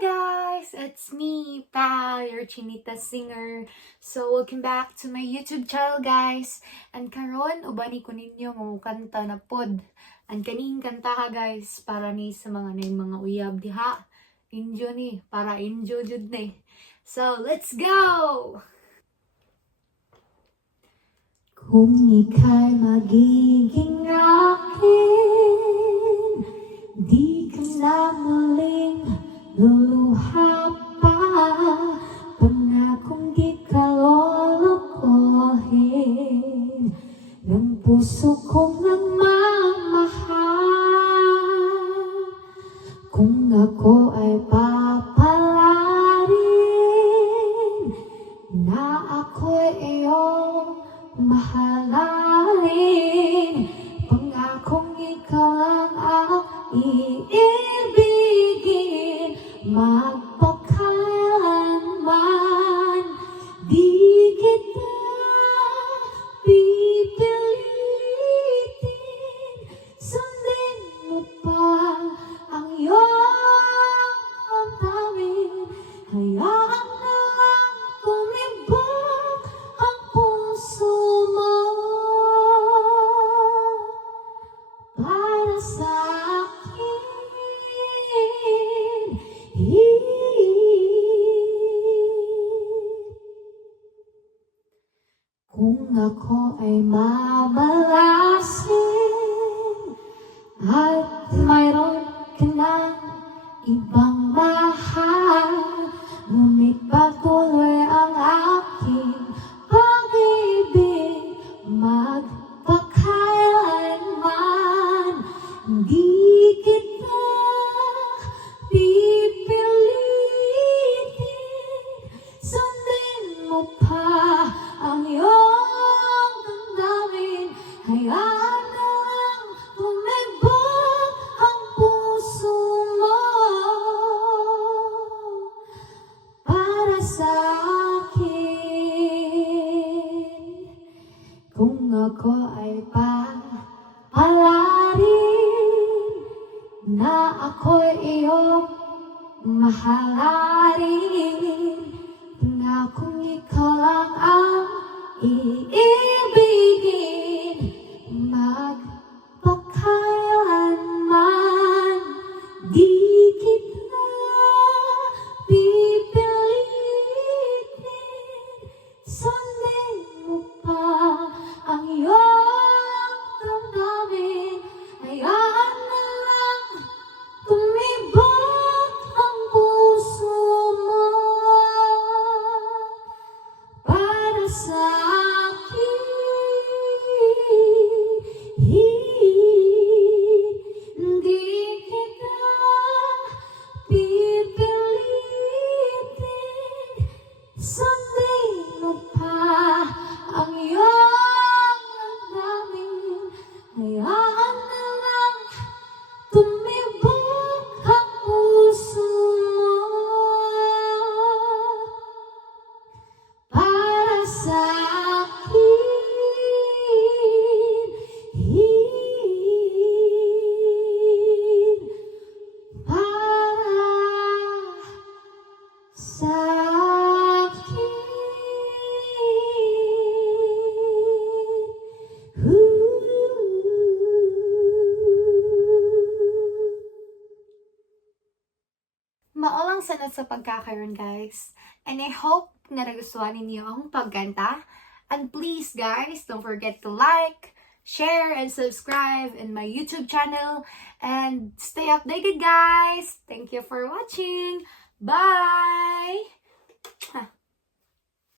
guys! It's me, Pal, your Chinita singer. So, welcome back to my YouTube channel, guys. And karon ubani ko ninyo mga kanta na pod. And kaning kanta ha, guys, para ni sa mga uyab diha. Enjoy ni, para enjoy jud ni. So, let's go! Kung ika'y magiging akin, di ka na muling luluha pa. Pangakong di ka lolokohin ng puso kong nagmamahal. Kung ako ay papalarin na ako'y iyong mahalin, pangakong ikaw lang ang iibigin, magpakailanman di kita pipilitin. Sundin mo pa ang iyong damdamin, hayaan na lang tumibok ang puso mo para sa akin. Kung ako ay mamalasin at mayroon ka ng ibang mahal, ngunit patuloy ang aking pag-ibig, magpakailanman di kita pipilitin. Sundin mo pa ang iyong damdamin, hayaan na lang tumibok ang puso mo para sa akin. Kung ako ay papalarin na ako'y iyong mahalin, pangakong ikaw lang ang iibigin, magpakailanman di kita pipilitin. Sundin mo pa ang iyong damdamin, hayaan na lang tumibok ang puso mo para sa akin. Hindi kita pipilitin. Sundin mo pa ang iyong damdamin, hayaan na lang tumibok ang puso mo para sa akin. Para sa akin. Maolang sanat sa pagkakaroon, guys. And I hope na nagustuhan ninyo ang pagkanta. And please, guys, don't forget to like, share, and subscribe in my YouTube channel. And stay updated, guys. Thank you for watching. Bye!